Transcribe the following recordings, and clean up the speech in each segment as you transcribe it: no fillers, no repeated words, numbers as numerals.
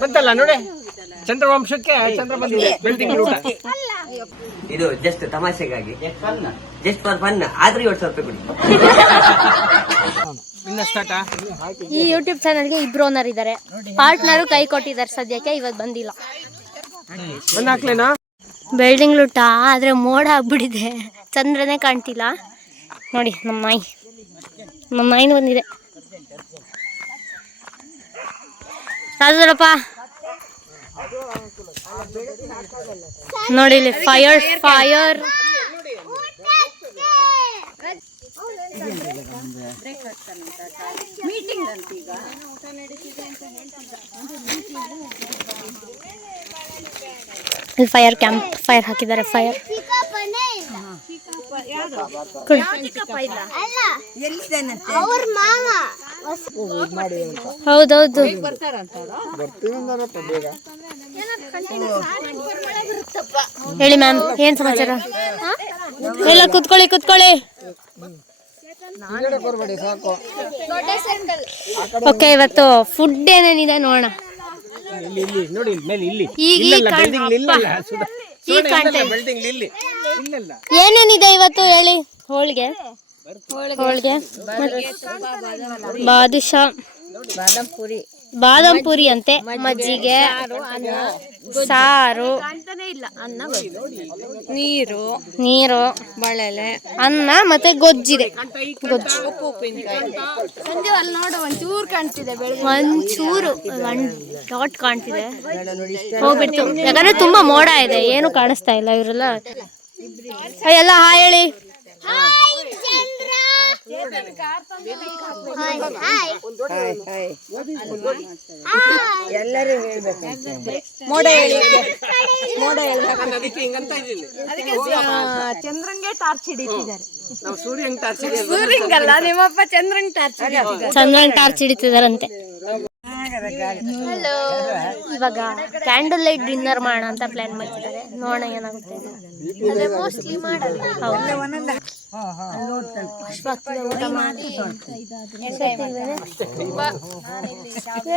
ಬಂತಲ್ಲ ನೋಡಿ, ಚಂದ್ರವಂಶಕ್ಕೆ ಚಂದ್ರ ಬಂದಿದೆ ಬೆಳ್ತಿಂಗ್ ಊಟ. ಇದು ಜಸ್ಟ್ ತಮಾಷೆಗಾಗಿ, ಜಸ್ಟ್ ಫಾರ್ ಫನ್. ಆದ್ರೆ 7,000 ರೂಪಾಯಿ ಕೊಡಿ. ಈ ಯೂಟ್ಯೂಬ್ ಚಾನಲ್ಗೆ 2 ಓನರ್ ಇದ್ದಾರೆ. ಪಾರ್ಟ್ನರು ಕೈ ಕೊಟ್ಟಿದ್ದಾರೆ ಸದ್ಯಕ್ಕೆ, ಇವತ್ತು ಬಂದಿಲ್ಲ. ಬೆಳ್ದಿಂಗ್ ಲೂಟ ಆದ್ರೆ ಮೋಡ ಆಗ್ಬಿಟ್ಟಿದೆ, ಚಂದ್ರನೇ ಕಾಣ್ತಿಲ್ಲ. ನೋಡಿ ನಮ್ಮ ನಾಯಿನ ಬಂದಿದೆ. ರಾಜರಪ್ಪ ನೋಡಿ ಇಲ್ಲಿ ಫೈರ್ ಫೈರ್ ಕ್ಯಾಂಪ್, ಫೈರ್ ಹಾಕಿದ್ದಾರೆ. ಫೈರ್ ಹೌದೌದು. ಹೇಳಿ ಮ್ಯಾಮ್, ಏನ್ ಸಮಾಚಾರ? ಎಲ್ಲ ಕುತ್ಕೊಳ್ಳಿ. ಓಕೆ, ಇವತ್ತು ಫುಡ್ ಏನೇನಿದೆ ನೋಡೋಣ. ಏನೇನಿದೆ ಇವತ್ತು ಹೇಳಿ. ಹೋಳಿಗೆ, ಬಾದುಷಾ, ಬಾದಾಮ್ ಪುರಿ ಅಂತೆ, ಮಜ್ಜಿಗೆ, ಸಾರು, ನೀರು, ಬಳೆಲೆ, ಅನ್ನ ಮತ್ತೆ ಗೊಜ್ಜಿದೆ. ಒಂಚೂರು 1 ಡಾಟ್ ಕಾಣ್ತಿದೆ, ಹೋಗ್ಬಿಡ್ತು. ಯಾಕಂದ್ರೆ ತುಂಬಾ ಮೋಡ ಇದೆ, ಏನು ಕಾಣಿಸ್ತಾ ಇಲ್ಲ. ಇವರೆಲ್ಲ ಎಲ್ಲ ಹಾಯ್ ಹೇಳಿ. ಎಲ್ಲರೂ ಚಂದ್ರಂಗೆ ಟಾರ್ಚ್ ಹಿಡಿತಿದ್ದಾರೆ. ಸೂರ್ಯಂಗಲ್ಲ, ನಿಮ್ಮಪ್ಪ ಚಂದ್ರಂಗ್ ಟಾರ್ಚ್ ಹಿಡಿತಿದಾರಂತೆ. ಇವಾಗ ಕ್ಯಾಂಡಲ್ ಲೈಟ್ ಡಿನ್ನರ್ ಮಾಡೋಣ ಅಂತ ಪ್ಲಾನ್ ಮಾಡ್ತಿದ್ದಾರೆ. ನೋಡೋಣ ಏನಾಗುತ್ತೆ. ಮೋಸ್ಟ್ಲಿ ಮಾಡಲ್ಲ.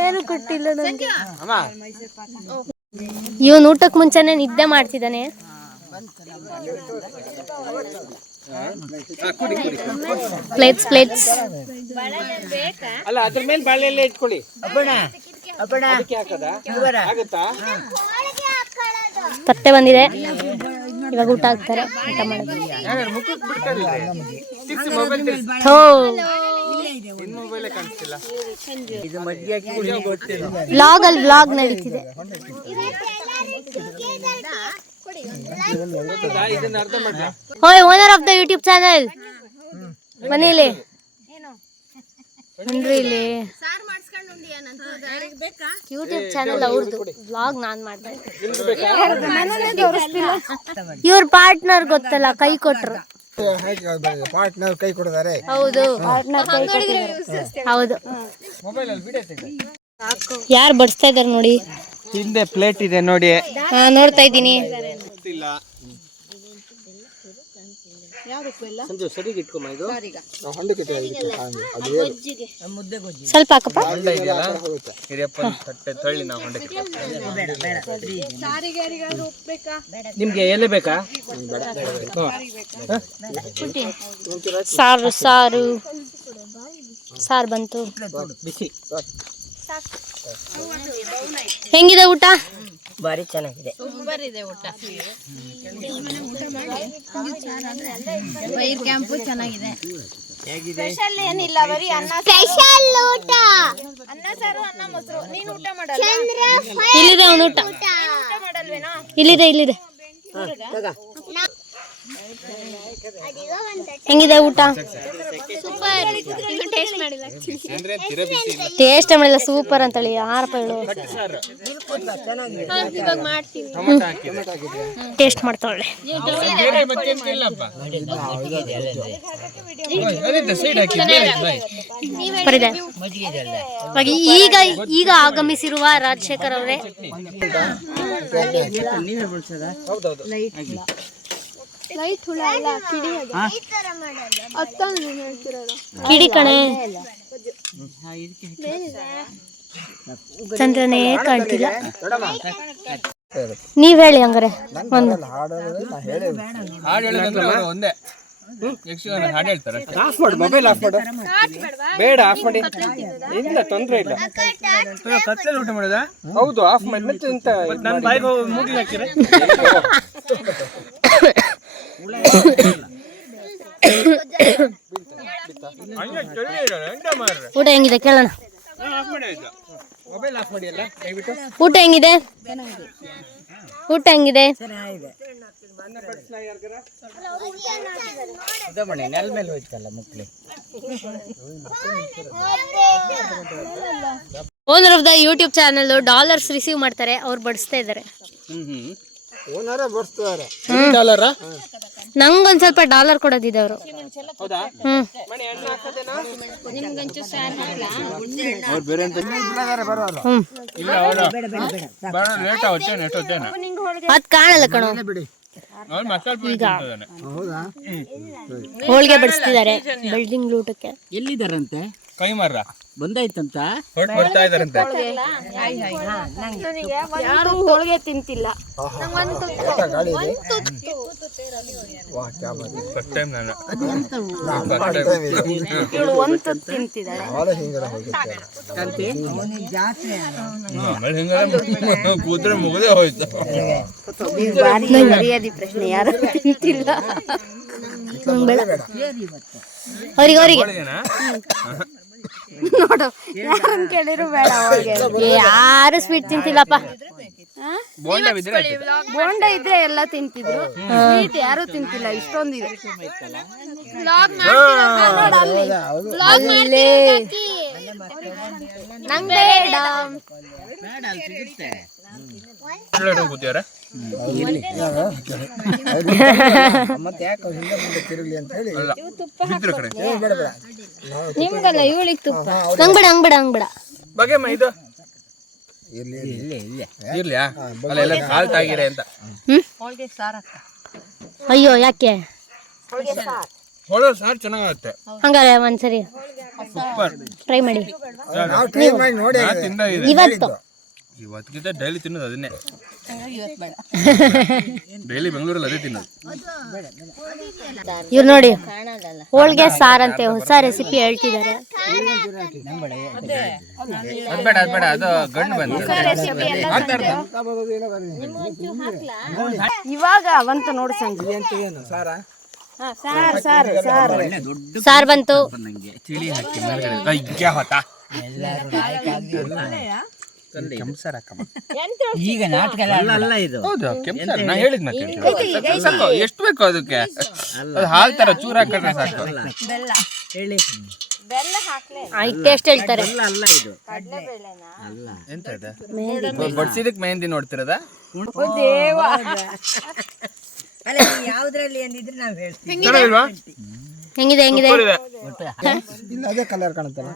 ಏನು ಕೊಟ್ಟಿಲ್ಲ ನನಗೆ. ಇವನು ಊಟಕ್ಕೆ ಮುಂಚೆನೆ ನಿದ್ದೆ ಮಾಡ್ತಿದ್ದಾನೆ. ಪ್ಲೇಟ್ಸ್ ಅಲ್ಲ, ಅದ್ರ ಮೇಲೆ ಬಾಳೆಲೆ ಇಟ್ಕೊಳ್ಳಿ. ತಟ್ಟೆ ಬಂದಿದೆ, ಇವಾಗ ಊಟ ಹಾಕ್ತಾರೆ. ಊಟ ಮಾಡೋದು. ವ್ಲಾಗ್ ನಡೀತಿದೆ. ಹೋಯ್ owner of the YouTube channel, ಬನ್ನಿ ಇಲ್ಲಿ. ಇಲ್ಲಿ ಯೂಟ್ಯೂಬ್ ಚಾನಲ್ ಅವ್ರದ್ದು, ವ್ಲಾಗ್ ನಾನ್ ಮಾಡ್ದೆ. ಇವ್ರ ಪಾರ್ಟ್ನರ್ ಗೊತ್ತಲ್ಲ, ಕೈ ಕೊಟ್ರು. ಪಾರ್ಟ್ನರ್ ಕೈ ಕೊಡ್ತಾರೆ. ಹೌದು, ಹೌದು. ಯಾರು ಬಡಿಸ್ತಾ ಇದಾರೆ ನೋಡಿ. ಹಿಂದೆ ಪ್ಲೇಟ್ ಇದೆ ನೋಡಿ. ನೋಡ್ತಾ ಇದ್ದೀನಿ. ಸ್ವಲ್ಪ ಹಾಕಪ್ಪ. ನಿಮ್ಗೆ ಎಲೆ ಬೇಕಾ? ಸಾರು ಬಂತು. ಹೆಂಗಿದೆ ಊಟ? ಬಾರಿ ಚೆನ್ನಾಗಿದೆ. ಫೈರ್ ಕ್ಯಾಂಪ್ ಚೆನ್ನಾಗಿದೆ. ಸ್ಪೆಷಲ್ ಏನಿಲ್ಲ, ಬರೀ ಅನ್ನ. ಸ್ಪೆಷಲ್ ಊಟ, ಅನ್ನ ಸಾರು, ಅನ್ನ ಮೊಸರು. ನೀನು ಊಟ ಮಾಡಲ್ಲ? ಇಲ್ಲಿದೆ ಒಂದು ಊಟ. ಇಲ್ಲಿದೆ. ಹೆಂಗಿದೆ ಊಟ? ಸೂಪರ್. ಟೇಸ್ಟ್ ಮಾಡಿಲ್ಲ, ಸೂಪರ್ ಅಂತೇಳಿ. 6 ರೂಪಾಯಿ ಟೇಸ್ಟ್ ಮಾಡ್ತಾಳೆ. ಈಗ ಆಗಮಿಸಿರುವ ರಾಜಶೇಖರ್ ಅವರೇ. ಕಿಡಿ ಕಣೆ. ಚಂದ್ರನೇ ಕಾಣ್ತಿಲ್ಲ. ನೀವ್ ಹೇಳಿ ಹಂಗಾರೆ ಒಂದು. ಹಾಡು ಹೇಳೋದಂದ್ರೆ ಅವ್ರು ಒಂದೇ ಯಕ್ಷಗಾನ ಹಾಡು ಹೇಳ್ತಾರೆ. ಆಫ್ ಮಾಡು, ಮೊಬೈಲ್ ಆಫ್ ಮಾಡು. ಬೇಡ, ಆಫ್ ಮಾಡಿ. ಇಲ್ಲ, ತೊಂದ್ರೆ ಇಲ್ಲ. ಕತ್ಲೆಯಲ್ಲಿ ಊಟ ಮಾಡೋದಾ? ಹೌದು, ಆಫ್ ಮಾಡಿ. ಮತ್ತೆ ಎಂತ ನನ್ನ ಬಾಯಿಗೆ ಮೂಗಿಗೆ ಹಾಕಿದ್ರೆ ಊಟ ಹೆಂಗಿದೆ ಕೇಳೋಣ. ಮೊಬೈಲ್ ಆಫ್ ಮಾಡಿ ಅಲ್ಲ ದಯವಿಟ್ಟು. ಊಟ ಹೆಂಗಿದೆ? ಊಟ ಹೆಂಗಿದೆ? ನೆಲ ಮೇಲೆ ಹೋಯ್ತಲ್ಲ ಮಕ್ಕಳು. Owner of the YouTube channel dollars receive ಮಾಡ್ತಾರೆ, ಅವ್ರು ಬಡಿಸ್ತಾ ಇದ್ದಾರೆ. ನಂಗೊಂದ್ ಸ್ವಲ್ಪ ಡಾಲರ್ ಕೊಡೋದಿದೆ ಅವರು. ಅದ್ ಕಾಣಲ್ಲ ಕಣೋ. ಈಗ ಹೋಳಿಗೆ ಬಡಿಸ್ತಿದ್ದಾರೆ ಬಿಲ್ಡಿಂಗ್ ಊಟಕ್ಕೆ. ಎಲ್ಲಿದ್ದಾರಂತೆ? ಕೈ ಮಾರ ಬಂದಾಯ್ತಂತ ಬರ್ತಾ ಇದಾರಂತೆ. ಯಾರು ಹೋಳಿಗೆ ತಿಂತಿಲ್ಲ. ಫಸ್ಟ್ ಟೈಮ್ ನಾನು ಇವಳು ಒಂದು ತುತ್ತು ತಿಂತಿದ್ದಾಳೆ. ಕೂತ್ರೆ ಮುಗದೆ ಹೋಯ್ತು. ಮರ್ಯಾದೆ ಪ್ರಶ್ನೆ, ಯಾರು ತಿಂತಿಲ್ಲ. ಅವ್ರಿಗೆ ನೋಡು, ಯಾರನ್ನ ಕೇಳಿದ್ರು ಬೇಡ ಹೋಳಿಗೆ. ಯಾರು ಸ್ವೀಟ್ ತಿಂತಿಲ್ಲಪ್ಪ. ಬೋಂಡ ಇದ್ರೆ ಎಲ್ಲ ತಿಂತಿದ್ರು, ಸ್ವೀಟ್ ಯಾರು ತಿಂತಿಲ್ಲ. ಇಷ್ಟೊಂದಿದೆ. ನಂಗೆ ಬೇಡ. ಕೂತಿಯಾರ ನಿಮ್ಗಲ್ಲ ಇವಳಿಗೆ ತುಪ್ಪ. ಹಂಗ್ಬೇಡ ಬಗೆ ಇದು ಇರ್ಲಿಯಾ ಅಲ್ಲ ಎಲ್ಲ ಸಾಲ್ಟ್ ಆಗಿರೆ ಅಂತ. ಅಯ್ಯೋ ಯಾಕೆ? ಹೊಳೆ ಸಾರು ಚೆನ್ನಾಗುತ್ತೆ. ಹಂಗಾರೆ ಒಂದ್ಸರಿ ಟ್ರೈ ಮಾಡಿ. ಇವತ್ತು ಇವತ್ತಿಗಿಂತ ಡೈಲಿ ತಿನ್ನೋದು ಅದನ್ನೇ. ಡೈಲಿ ಬೆಂಗಳೂರಲ್ಲಿ ಅದೇ ತಿನ್ನೋದು. ಇವ್ರು ನೋಡಿ ಹೋಳಿಗೆ ಸಾರಂತೆ ಹೊಸ ರೆಸಿಪಿ ಹೇಳ್ತಿದ್ದಾರೆ. ಅದ್ಬೇಡ ಅದು ಗಂಡು ಬಂತು. ಇವಾಗ ಅವಂತ ನೋಡು ಸಂಜೆ ಸಾರ್ ಬಂತು. ತಿಳಿ ಹಾಕಿ ಮೇಲ್ಗಡೆ ಹೊತ್ತಾ ಈಗ ನಾಟಕ ಅಲ್ಲ ಇದು. ಹೌದು, ಕೆಂಪು ನಾ ಹೇಳಿದ್ ಮತ್ತೆ ಸಾಕು. ಎಷ್ಟು ಬೇಕು ಅದಕ್ಕೆ? ಅದು ಹಾಲ್ ತರ ಚೂರ್ ಹಾಕಿದ್ರೆ ಸಾಕು. ಹೇಳಿ ಟೇಸ್ಟ್ ಹೇಳ್ತಾರೆ. ಅಲ್ಲ ಇದು ಎಂತ ಇದೆ ಬಡ್ಸಿದಕ್ ಮೆಹಂದಿ ನೋಡ್ತಿರದ? ಯಾವ್ದ್ರಲ್ಲಿ ಏನಿದ್ರೆ ನಾವ್ ಹೇಳ್ತೀವಿ. ಚೆನ್ನಾಗಿಲ್ವಾ? ಹೆಂಗಿದೆ? ಇಲ್ಲ ಅದೇ ಕಲರ್ ಕಾಣುತ್ತಲ್ಲ,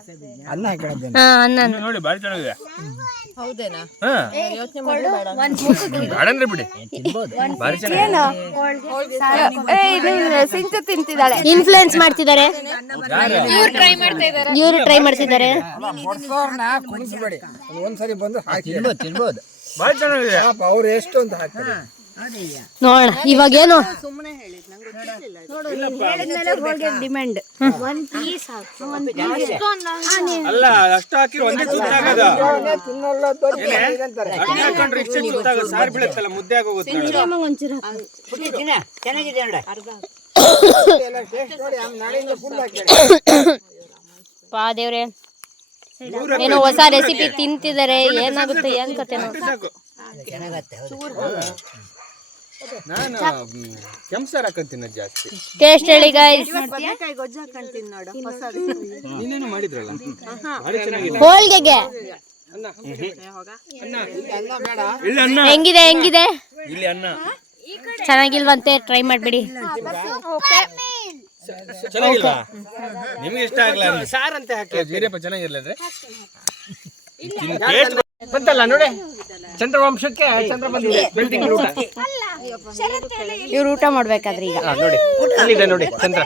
ಅನ್ನ ಹಾಕಿದ್ದೇನೆ. ಅನ್ನ ನೋಡಿ ಬಾರಿ ಚೆನ್ನಾಗಿದೆ. ಹೌದೇನಾ? ಗಾರ್ಡನ್ ಬಿಡಿ, ಬಾರಿ ಚೆನ್ನಾಗಿದೆ. ಸಿಂಚು ತಿಂತಿದ್ದಾಳೆ. ಇನ್ಫ್ಲೂಯೆನ್ಸ್ ಮಾಡ್ತಿದ್ದಾರೆ ಇವ್ರು, ಟ್ರೈ ಮಾಡ್ತಿದ್ದಾರೆ. ಒಂದ್ಸರಿ ಬಂದು ತಿನ್ಬೋದು. ಬಾರಿ ಚೆನ್ನಾಗಿದೆ. ಅವ್ರು ಎಷ್ಟು ಅಂತ ಹಾಕ್ತಾರೆ ನೋಡೋಣ ಇವಾಗೇನು. ಡಿಮ್ಯಾಂಡ್ ಅಲ್ಲ, ಅಷ್ಟು ಹಾಕಿ ಒಂದೇ ತುತ್ತಾಗದ. ಇಷ್ಟೇ ತುತ್ತಾಗ ಸಾರು ಬೀಳುತ್ತಲ್ಲ, ಮುದ್ದೆ ಆಗೋಗುತ್ತೆ. ಚೆನ್ನಾಗಿದೆ ನೋಡ. ಪಾ ದೇವ್ರೆ, ಏನೋ ಹೊಸ ರೆಸಿಪಿ ತಿಂತಿದ್ದಾರೆ. ಏನಾಗುತ್ತೆ ಏನ್ ಕತೆನೋ. ನಾನು ಕೆಂಪ್ಸಾರ್ ಹಾಕಂತೀನಿ ಜಾಸ್ತಿ. ಟೇಸ್ಟ್ ಹೇಳಿ ಗೈಸ್. ನೀನೇನು ಮಾಡಿದ್ರಲ್ಲ, ಬಾರಿ ಚೆನ್ನಾಗಿದೆ. ಹೋಳಿಗೆಗೆ ಹೆಂಗಿದೆ? ಇಲ್ಲಿ ಅನ್ನ ಚೆನ್ನಾಗಿಲ್ವಂತೆ, ಟ್ರೈ ಮಾಡ್ಬಿಡಿ. ಚೆನ್ನಾಗಿಲ್ವಾ? ನಿಮ್ಗೆ ಇಷ್ಟ ಆಗ್ಲ ಸಾರ್ ಅಂತ ಹಾಕಿ ಬೇರೆಪ್ಪ ಚೆನ್ನಾಗಿರ್ಲಿದ್ರೆ ಬಂತಲ್ಲ ನೋಡಿ. ಚಂದ್ರವಂಶಕ್ಕೆ ಚಂದ್ರ ಬಂದಿದೆ. ಬಿಲ್ಡಿಂಗ್ ಊಟ ಇವ್ರು ಊಟ ಮಾಡ್ಬೇಕಾದ್ರೆ ಈಗ ನೋಡಿ, ಅಲ್ಲಿದೆ ನೋಡಿ ಚಂದ್ರ.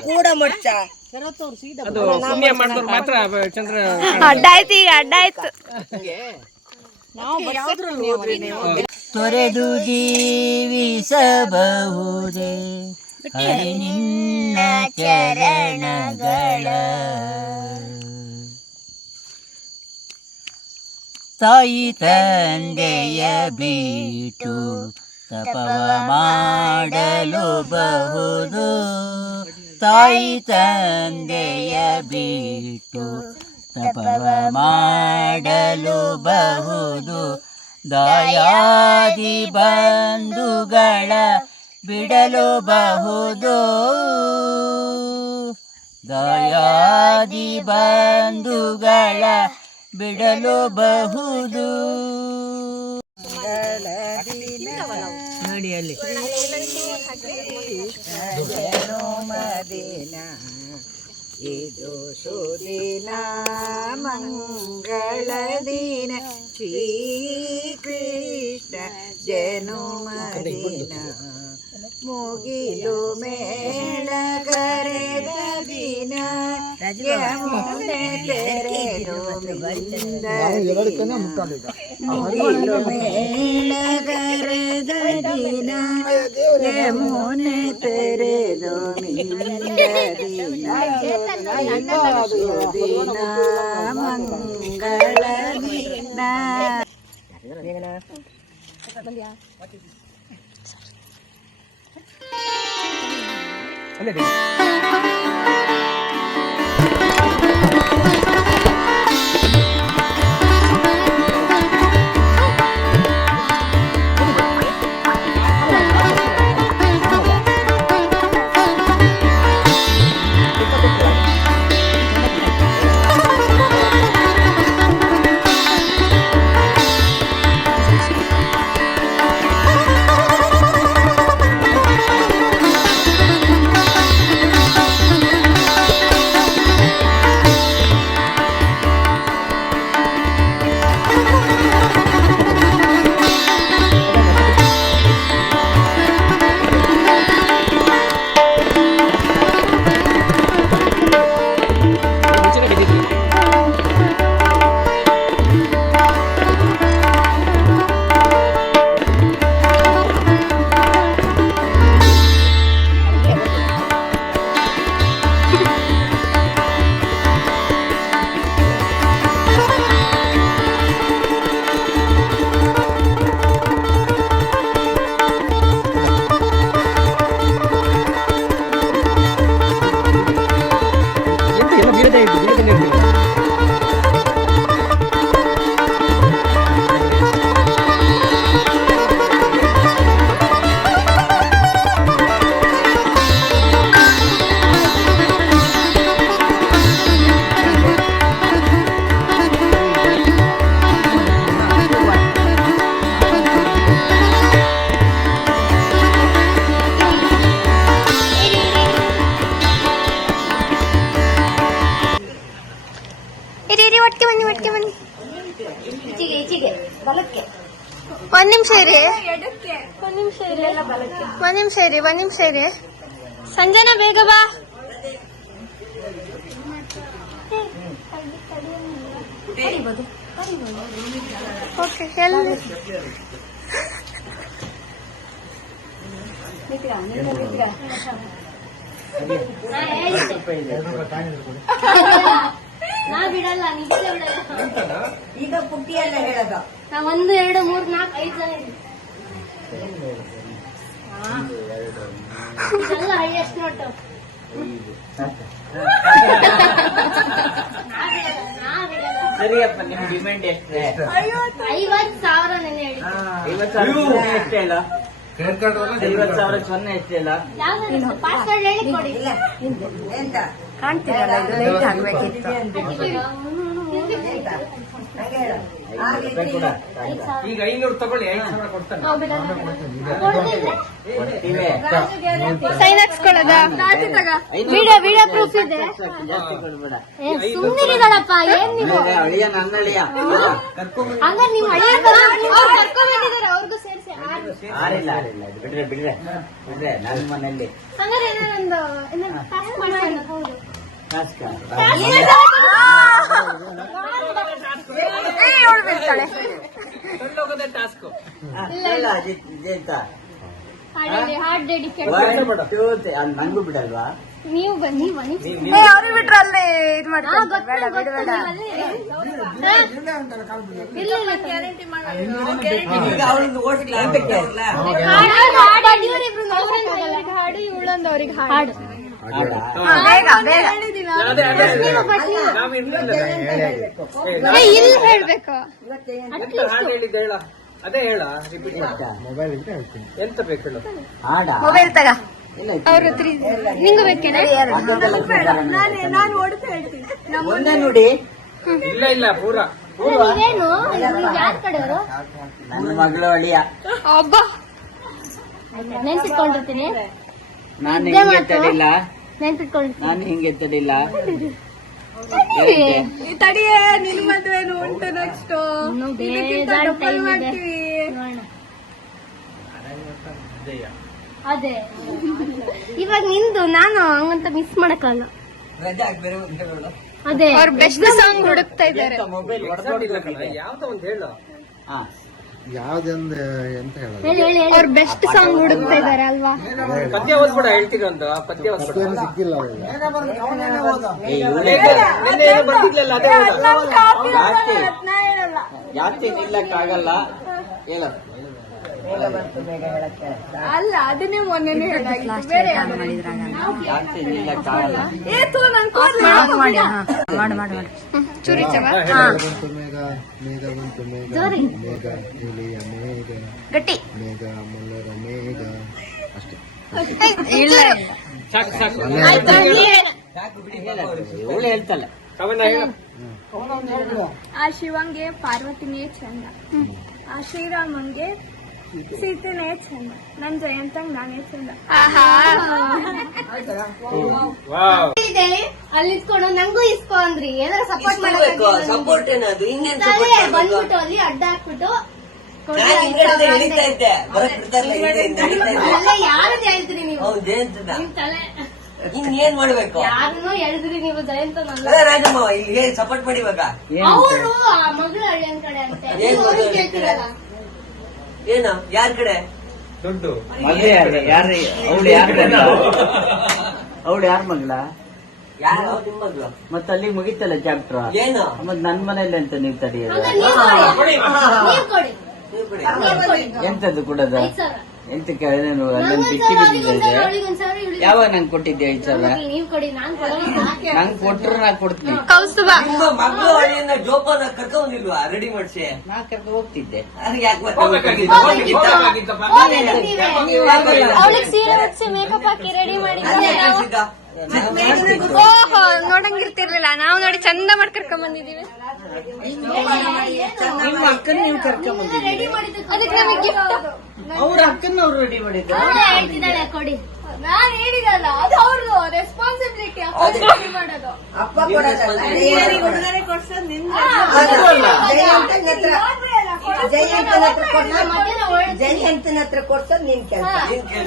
ಅದು ಪುಣ್ಯ ಮಾಡಿದವ್ರು ಮಾತ್ರ ಚಂದ್ರ ಅಡ್ಡಾಯ್ತು ಈಗ ಅಡ್ಡಾಯ್ತು. ತೊರೆದು ಜೀವಿಸಬಹುದೇ ಹರಿ ನಿನ್ನ ಚರಣಗಳ. ತಾಯಿ ತಂದೆಯ ಬಿಟ್ಟು ತಪವ ಮಾಡಲು ಬಹುದು, ತಾಯಿ ತಂದೆಯ ಬಿಟ್ಟು ತಪವ ಮಾಡಲು ಬಹುದು, ದಾಯಾದಿ ಬಂಧುಗಳ ಬಿಡಲು ಬಹುದು, ದಾಯಾದಿ ಬಂಧುಗಳ ಬಿಡಲು ಬಹುದು. ನೋಡಿ ಅಲ್ಲಿ ಮದಿನ ಇದು ಸುದಿನ ಮಂಗಳ ದಿನ ಶ್ರೀ ಕೃಷ್ಣ ಜನುಮದಿನ ಮುಗಿಲು ಮೇಳ ಕರೆದ ದಿನ ಯಮುನೆ ತೆರೆದು ಮುಗಿಲು ಮೇಳ ಕರೆದ ದಿನ ಯಮುನೆ ತೆರೆದು ಮಿಂದ ದಿನ ಸುದಿನ ಮಂಗಳ ದಿನ. ಒಂದ್ ನಿಮಿಷ ಇರಿ, ಒಂದ್ ನಿಮಿಷ ಇರಿ. ಸಂಜನಾ ಬೇಗ ಬಾ. ಓಕೆ ಎಲ್ಲಿ ನಾ ಬಿಡಲ್ಲ, ನಿಜ ಬಿಡಲ್ಲ. ಈಗ ಪುಟ್ಟಿ ಎಲ್ಲ ಹೇಳೋದು ನಾ 1 2 3 4 5 ಜನ ಇದ್ದೀವಿ. ಇದೆಲ್ಲ ಹೈಯೆಸ್ಟ್ ನೋಟು. ಸರಿಯಪ್ಪ, ನಿಮ್ ಡಿಮ್ಯಾಂಡ್ ಎಷ್ಟು? 50,000 ನೆನೆ ಹೇಳಿ. 50,000 ಎಷ್ಟು ಹೇಳ? 50,000 ಸೊನ್ನೆ ಎಷ್ಟು ಹೇಳ? ಪಾಸ್ವರ್ಡ್ ಹೇಳಿ ಕೊಡಿ. ಎಂತ ಕಾಣ್ತಿರಲ್ಲ, ಇದು ಲೈಟ್ ಹಾಕ್ಬೇಕಿತ್ತು. ಈಗ 500 ತಗೊಳ್ಳಿ, 5,000 ಕೊಡ್ತಾನೆ. ಸೈನ್ ಹಾಕ್ಸ್ಕೊಳ್ಳೋದ? ವಿಡಿಯೋ ಪ್ರೂಫ್ ಇದೆ. ಸುಮ್ಮನಿರಲ್ಲಪ್ಪ, ಏನ್ ನೀವು ಅಳಿಯ ನನ್ನ ಅಳಿಯ ಹಂಗಾರೆ ನೀವು ಕರ್ಕೊಂಡ್ಬಂದಿದ್ದಾರೆ, ಅವ್ರಿಗೂ ಸೇರಿಸಿ ಆರಿಲ್ಲ ಬಿಡ್ರೆ ನನ್ನ ಮನೆಯಲ್ಲಿ ಹಂಗಾರೆ ಏನೋ ಒಂದು ಟಾಸ್ಕ್ ಮಾಡ್ಕೊಂಡು. ಹೌದು, ಟಾಸ್ಕ್ ಹಾರ್ಟ್ ಡೆಡಿಕೇಟ್ ನಂಗೂ ಬಿಡಲ್ವಾ? ನೀವು ಬನ್ನಿ ಅವ್ರಿಗೆ ಬಿಟ್ರೆ ಅಲ್ಲೇ ಇದ್ ಮಾಡ್ತಾರೆ. ಹಾಡು ಇವಳೊಂದು ಅವ್ರಿಗೆ ಹಾಡು. ಇಲ್ಲಿ ಹೇಳ್ಬೇಕು. ಹೇಳಿದ್ದೆ ಹೇಳ, ಅದೇ ಹೇಳ, ರಿಪೀಟ್ ಮೊಬೈಲ್ ಇದ್ರೆ ಹೇಳ್ತೀನಿ. ಎಂತ ಬೇಕು ಹೇಳು? ಮೊಬೈಲ್ ತಗ. ಅವ್ರ ನಿಂಗು ಬೇಕೇನೆ? ನಾನು ಓಡ್ತಾ ಹೇಳ್ತೀನಿ. ಒಂದೇ ನೋಡಿ. ಇಲ್ಲ ಪೂರ ನೀವೇನು ಯಾರ ಕಡೆಯವರು? ನನ್ನ ಮಗಳು ಅಳಿಯ. ಒಬ್ಬ ನೆನ್ಪಿಟ್ಕೊಂಡಿರ್ತೀನಿ. ನಾನು ಹಿಂಗೆ ತಡಿಲ್ಲ, ನೆನ್ಪಿಟ್ಕೊಂಡಿರ್ತೀನಿ. ನಾನು ಹಿಂಗೆ ತಡಿಲ್ಲ. ತಡಿಯೇ, ನಿನ್ ಮದ್ವೆನು ಉಂಟು ನೆಕ್ಸ್ಟ್. ಮಾಡ್ತೀವಿ. ಅದೇ ಇವಾಗ ನಿಂದು ನಾನು ಹಂಗಂತ ಮಿಸ್ ಮಾಡಕ್ಕಲ್ಲ. ಅದೇ ಅವ್ರ ಬೆಸ್ಟ್ ಸಾಂಗ್ ಹುಡುಕ್ತಾ ಇದ್ದಾರೆ. ಮೊಬೈಲ್ ಯಾವ್ದೋ ಒಂದು ಹೇಳು. ಯಾವ್ದೊಂದು ಎಂತ ಹೇಳೋದು? ಹೇಳಿ ಹೇಳಿ ಹೇಳಿ. ಅವ್ರ ಬೆಸ್ಟ್ ಸಾಂಗ್ ಹುಡುಕ್ತಾ ಇದ್ದಾರೆ ಅಲ್ವಾ? ಪದ್ಯ ಓದ್ಬಿಡ, ಹೇಳ್ತೀನಿ ಒಂದು ಪದ್ಯ ಓದ್ಬಿಡ. ಏನು ಸಿಕ್ಕಿಲ್ಲ ಅವ್ರಿಗೆ. ನಿನ್ನೆ ಏನೋ ಬಂದಿದ್ಲಲ್ಲ, ಅದೇ ಜಾಸ್ತಿ ನಿಲ್ಲಕ್ಕಾಗಲ್ಲ. ಹೇಳ. ಅಲ್ಲ, ಅದನ್ನೇ ಮೊನ್ನೆ ಹೇಳಾಗಿತ್ತು. ಬೇರೆ ಜಾಸ್ತಿ ನಿಲ್ಲಕ್ಕಾಗಲ್ಲ. ಚೂರಿ ಚವ ಬಂತು ಮೇಘ, ಮೇಘ ಬಂತು ಮೇಘ, ಮೇಘ ನೀಲಿಯ ಮೇಘ, ಗಟ್ಟಿ. ಮೇಘ ಮಲ್ಲರ ಮೇಘ. ಅಷ್ಟೇ. ಇಲ್ಲ ಸಾಕು ಇವಳು ಹೇಳ್ತಲ್ಲ. ಕವನ ಹೇಳು. ಆ ಶಿವಂಗೆ ಪಾರ್ವತಿನೇ ಚಂದ, ಆ ಶ್ರೀರಾಮಂಗೆ ಸೀತೆನೇ ಚಂದ, ನನ್ ಜಯಂತಂಗ್ ನಾನೇ ಚಂದ. ವಾವ್. ಅಲ್ಲಿ ಇಸ್ಕೊಂಡು ನಂಗೂ ಇಸ್ಕೊ ಅಂದ್ರಿ. ಏನಾರ ಸಪೋರ್ಟ್ ಸಪೋರ್ಟ್ ಏನದು? ಇನ್ನೇನ್ ಬಂದ್ಬಿಟ್ಟು ಅಲ್ಲಿ ಅಡ್ಡ ಹಾಕ್ಬಿಟ್ಟು ಹಿಡಿತಾ ಇದ್ದೆ, ಬರಕ್ ಬಿಡ್ತಾ ಇಲ್ಲ, ಹಿಂದೆ ಹಿಡಿತಾ ಇದ್ದೆ. ಅಲ್ಲ ಯಾರನ್ನ ಹೇಳ್ತೀರಿ ನೀವು? ಹೌದು, ಜಯಂತದ. ನಿಮ್ ತಲೆ ಇನ್ನೇನ್ ಮಾಡ್ಬೇಕು? ಯಾರನ್ನೋ ಹೇಳಿದ್ರಿ ನೀವು ಜಯಂತನಲ್ಲ. ಅದೇ ರಾಜಮ್ಮ ಇಲ್ಲಿ ಸಪೋರ್ಟ್ ಮಾಡಿ ಇವಾಗ. ಅವರು ಆ ಮಗಳು ಹಳ್ಳಿಯನ್ ಕಡೆ ಅಂತೆ. ಏನ್ ನೀವು ಅವ್ರಿಗೆ ಮಗಳು ಕೇಳ್ತೀರಲ್ಲ. ಏನು ಯಾರ ಕಡೆ? ದುಡ್ಡು ಮದ್ವೆ ಯಾರು? ಅವಳು ಯಾರು? ಅವಳು ಯಾರ ಮಗಳ? ಯಾರು ನಿಮ್ಮ ಮಗಳು? ಮತ್ತ ಅಲ್ಲಿ ಮುಗಿತಲ್ಲ ಚಾಪ್ಟರ್. ಏನು ಮತ್ ನನ್ ಮನೇಲಿ ಅಂತ ನೀವ್ ತಡೆಯೋದು? ಹಂಗ ನೀವ್ ಕೊಡಿ. ನೀವ್ ಕೊಡಿ. ನೀವು ಕಡೆ ನೀವ್ ಕೊಡಿ. ಎಂತದ್ದು ಕೊಡೋದು? 5,000. ಎಂತ ಕೇಳಿದ್ರು ಅಲ್ಲೊಂದು ಬಿಚ್ಚಿ ಬಿದ್ದಿದೆ. ಯಾವಾಗ ನಂಗೆ ಕೊಟ್ಟಿದ್ದೆ 5,000? ನೀವ್ ಕೊಡಿ, ನಾನ್ ಕೊಡಲ್ಲ. ನಂಗೆ ಕೊಟ್ರು ನಾ ಕೊಡ್ತೀನಿ. ಕೌಸ್ತುಭ. ನಿಮ್ಮ ಮಗಳು ಅಳಿಯನ್ನ ಜೋಪಾನ ಕರ್ಕೊಂಡಿಲ್ವಾ ರೆಡಿ ಮಾಡ್ಸಿ? ನಾ ಕರ್ಕೊಂಡು ಹೋಗ್ತಿದ್ದೆ. ಅದಕ್ಕೆ ಯಾಕೆ ಹೋಗ್ಬೇಕಾಗಿತ್ತು. ಅವಳಿಗೆ ಸೀರೆ ಹಚ್ಚಿ ಮೇಕಪ್ ಹಾಕಿ ರೆಡಿ ಮಾಡಿ ಓಹೋ, ನೋಡಂಗಿರ್ತಿರ್ಲಿಲ್ಲ. ನಾವು ನೋಡಿ ಚಂದ ಮಾಡಿ ಕರ್ಕೊಂಡ್ ಬಂದಿದೀವಿ. ನಿಮ್ಮ ಅಕ್ಕನ ನೀವು ಕರ್ಕೊಂಡ್ ಬಂದಿದ್ದೀರಿ. ರೆಡಿ ಮಾಡಿದ್ದು ಅದಕ್ಕೆ ನಮಗೆ ಗಿಫ್ಟ್. ಅವ್ರ ಅಕ್ಕನ ಅವ್ರು ರೆಡಿ ಮಾಡಿದ್ರು. ಹೇಳ್ತಿದ್ದಾಳೆ ಕೊಡಿ. ನಾನ್ ಹೇಳಿದಲ್ಲ, ಅದು ಅವ್ರದ್ದು ರೆಸ್ಪಾನ್ಸಿಬಿಲಿಟಿ. ಮಾಡೋದು ಅಪ್ಪ ಕೊಡೋದಲ್ಲ, ಉಡುಗೊರೆ ಕೊಡ್ಸೋದು ನಿಂದು. ಜಯಂತನ ಹತ್ರ ಕೊಡ್ಸೋದು ನಿನ್ ಕೆಲಸ.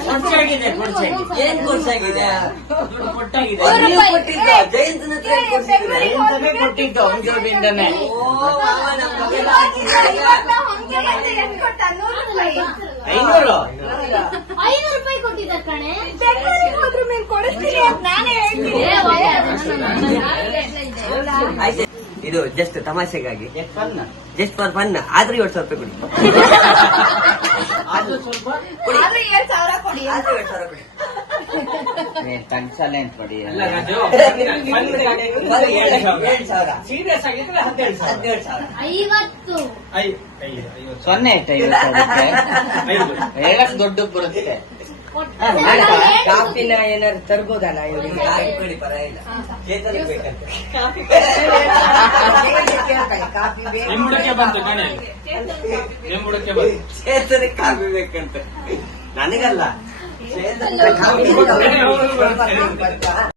ಖರ್ಚಾಗಿದೆ, ಖರ್ಚಾಗಿದೆ. ಏನ್ ಕೋರ್ಸ್ ಆಗಿದೆ? ದುಡ್ಡು ಕೊಟ್ಟಾಗಿದೆ. ನೀವು ಕೊಟ್ಟಿದ್ದು ಜಯಂತನ ಹತ್ರ ಏನ್ ಕೊಡ್ಸಿದ್ರೆ? ಜಯಂತನೇ ಕೊಟ್ಟಿದ್ದು ಅಂಜೋಡಿಂದನೇ. ಓ ಮಾವ, ನಮ್ಮ ಮಗೆಲ್ಲ 500. 500 ರೂಪಾಯಿ ಕೊಟ್ಟಿದ್ದ ಕಣೆ. ಅದ್ರ ಮೇಲೆ ಕೊಡಿಸ್ತೀನಿ ಅಂತ ನಾನೇ ಹೇಳ್ತೀನಿ. ಆಯ್ತು, ಇದು ಜಸ್ಟ್ ತಮಾಷೆಗಾಗಿ, ಜಸ್ಟ್ ಫಾರ್ ಫನ್. ಆದ್ರೂ 7,000 ರೂಪಾಯಿ ಕೊಡಿ. ಅದು ಸ್ವಲ್ಪ ಕೊಡಿ. ಆದ್ರೆ 7,000 ಕೊಡಿ. ಆದ್ರೂ 7,000 ಕೊಡಿ. ತಗ್ಸಲ್ಲ ಅಂತ ನೋಡಿ. ಅಲ್ಲ ರಾಜು, 7,000. ಸೀರಿಯಸ್ ಆಗಿದ್ರೆ 17,000. 17,000. 50. ಸೊನ್ನೆ ಆಯ್ತಾ 50,000? ಹೇಳಕ್ ದೊಡ್ಡ ಬರುತ್ತೆ. ಕಾಫಿನ ಏನಾದ್ರು ತರ್ಬೋದಲ್ಲ ಇವ್ರಿಗೆ? ಕಾಫಿ ಕೊಡಿ, ಪರವಾಗಿಲ್ಲ. ಚೇತನಿಗೆ ಬೇಕಂತೆ. ಕಾಫಿ ಬೇಕು. ನಿಮ್ಮುಡಕ್ಕೆ ಬಂತು ಕಣೆ, ನಿಮ್ಮುಡಕ್ಕೆ ಬಂತು. ಚೇತನಿಗೆ ಕಾಫಿ ಬೇಕಂತೆ. ನನಗಲ್ಲ, ಚೇತನಿಗೆ ಕಾಫಿ ಅವ್ರು ಬೇಕು.